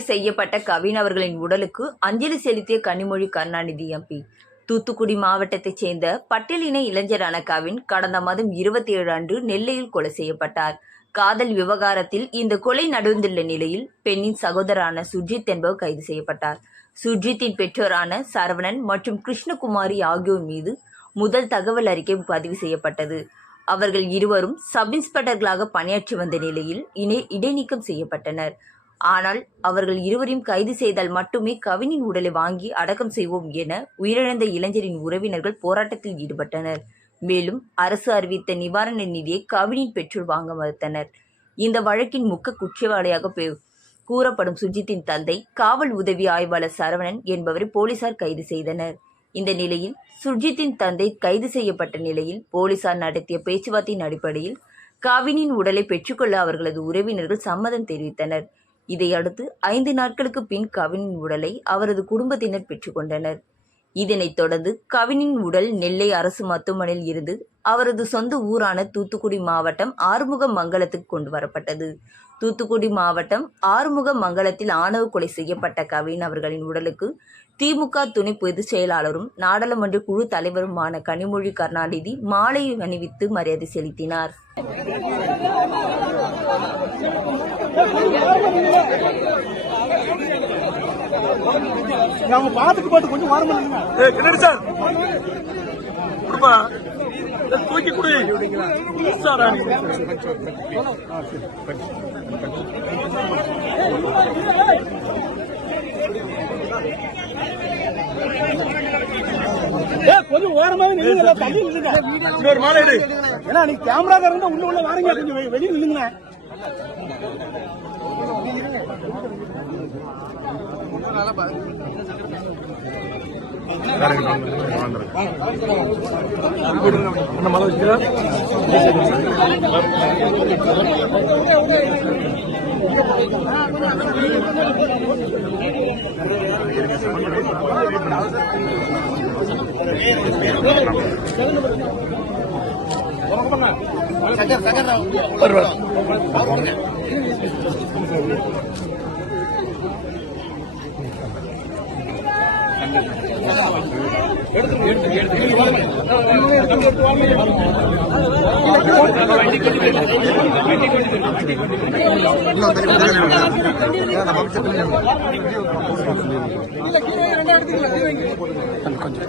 செய்யப்பட்ட கவின் அவர்களின் உடலுக்கு அஞ்சலி செலுத்திய கனிமொழி கருணாநிதி எம்பி. தூத்துக்குடி மாவட்டத்தைச் சேர்ந்த பட்டியலின இளைஞரான கவின் கடந்த மாதம் இருபத்தி ஏழு அன்று நெல்லையில் கொலை செய்யப்பட்டார். காதல் விவகாரத்தில் இந்த கொலை நடந்துள்ள நிலையில் பெண்ணின் சகோதரான சுர்ஜித் என்பவர் கைது செய்யப்பட்டார். சுர்ஜித்தின் பெற்றோரான சரவணன் மற்றும் கிருஷ்ணகுமாரி ஆகியோர் மீது முதல் தகவல் அறிக்கை பதிவு செய்யப்பட்டது. அவர்கள் இருவரும் சப் இன்ஸ்பெக்டர்களாக பணியாற்றி வந்த நிலையில் இணை இடைநீக்கம் செய்யப்பட்டனர். ஆனால் அவர்கள் இருவரையும் கைது செய்தால் மட்டுமே கவினின் உடலை வாங்கி அடக்கம் செய்வோம் என உயிரிழந்த இளைஞரின் உறவினர்கள் போராட்டத்தில் ஈடுபட்டனர். மேலும் அரசு அறிவித்த நிவாரண நிதியை கவினின் பெற்றோர் வாங்க மறுத்தனர். இந்த வழக்கின் முக்க குற்றவாளியாக கூறப்படும் சுஜித்தின் தந்தை காவல் உதவி ஆய்வாளர் சரவணன் என்பவரை போலீசார் கைது செய்தனர். இந்த நிலையில் சுர்ஜித்தின் தந்தை கைது செய்யப்பட்ட நிலையில் போலீசார் நடத்திய பேச்சுவார்த்தையின் அடிப்படையில் காவினின் உடலை பெற்றுக்கொள்ள அவர்களது உறவினர்கள் சம்மதம் தெரிவித்தனர். இதையடுத்து ஐந்து நாட்களுக்கு பின் கவினின் உடலை அவரது குடும்பத்தினர் பெற்றுக்கொண்டனர் இதனைத் தொடர்ந்து கவினின் உடல் நெல்லை அரசு மருத்துவமனையில் இருந்து அவரது சொந்த ஊரான தூத்துக்குடி மாவட்டம் ஆறுமுக மங்கலத்துக்கு கொண்டு வரப்பட்டது. தூத்துக்குடி மாவட்டம் ஆறுமுக மங்கலத்தில் ஆணவ கொலை செய்யப்பட்ட கவின் அவர்களின் உடலுக்கு திமுக துணை பொதுச் செயலாளரும் நாடாளுமன்ற குழு தலைவருமான கனிமொழி கருணாநிதி மாலை அணிவித்து மரியாதை செலுத்தினார். அவங்க பாத்துக்கு பாத்து கொஞ்சம் வாரம் கிணறு சார். கொடுப்பா. தூக்கி குடி. சார் கொஞ்சம் ஓரமாவே நில்லுங்க தள்ளி நில்லுங்க. இன்னொரு மாலை எடு ஏன்னா நீ கேமராக்காரங்க இருந்தா உள்ள உள்ள வாரீங்க கொஞ்சம் வெளிய நில்லுங்க Sekarang, sekarang, கொஞ்சம்